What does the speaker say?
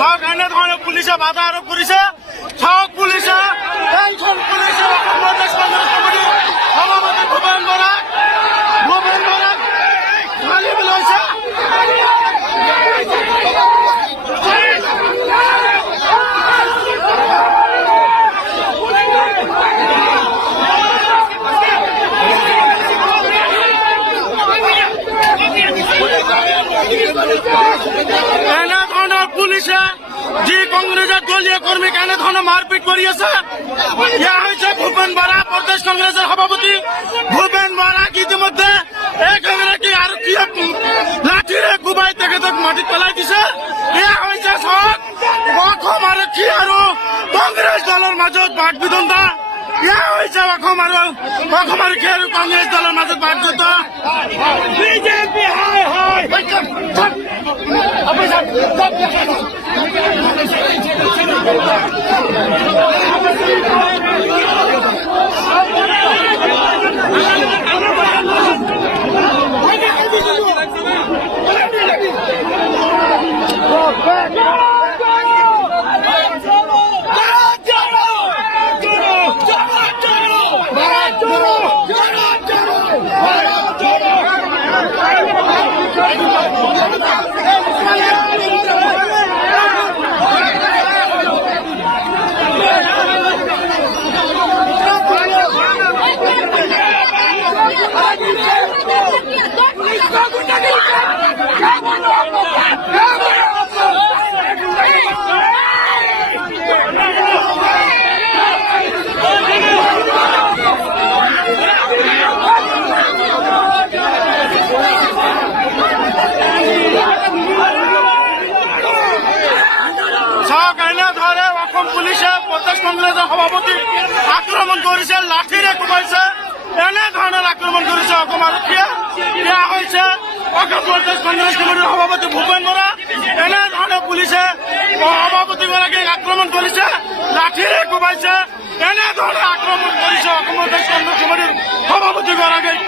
সব এনেধৰণে পুলিচে বাধা আৰোপ কৰিছে। সব পুলিচে এইখন পুলিচে প্ৰদেশ কংগ্ৰেছ কমিটি সভাপতি ভূপেন বৰাক ঢালি পেলাইছে। এনেধৰণৰ পুলিচে যি কংগ্ৰেছৰ দলীয় কৰ্মীক এনেধৰণে মাৰপিট কৰি আছে। এয়া হৈছে ভূপেন বৰা, প্ৰদেশ কংগ্ৰেছৰ সভাপতি ভূপেন বৰাক ইতিমধ্যে এগৰাকী আৰক্ষীয়ে লাঠিৰে কোবাই তেখেতক মাটিত পেলাই দিছে। এয়া হৈছে চব অসম আৰক্ষী আৰু কংগ্ৰেছ দলৰ মাজত বাক বিতণ্ডা। এয়া হৈছে অসম আৰক্ষী আৰু কংগ্ৰেছ দলৰ মাজত বাক বিতণ্ডা। বিজেপি হাই হাই পুলিচে প্ৰদেশ কংগ্ৰেছৰ সভাপতি আক্ৰমণ কৰিছে, লাঠিৰে কোবাইছে। এনেধৰণৰ আক্ৰমণ কৰিছে অসম আৰক্ষীয়ে। এয়া হৈছে অসম প্ৰদেশ কংগ্ৰেছ কমিটিৰ সভাপতি ভূপেন বৰা। এনেধৰণে পুলিচে সভাপতিগৰাকীক আক্ৰমণ কৰিছে, লাঠিৰে কোবাইছে। এনেধৰণে আক্ৰমণ কৰিছে অসম প্ৰদেশ কংগ্ৰেছ কমিটিৰ সভাপতিগৰাকীক।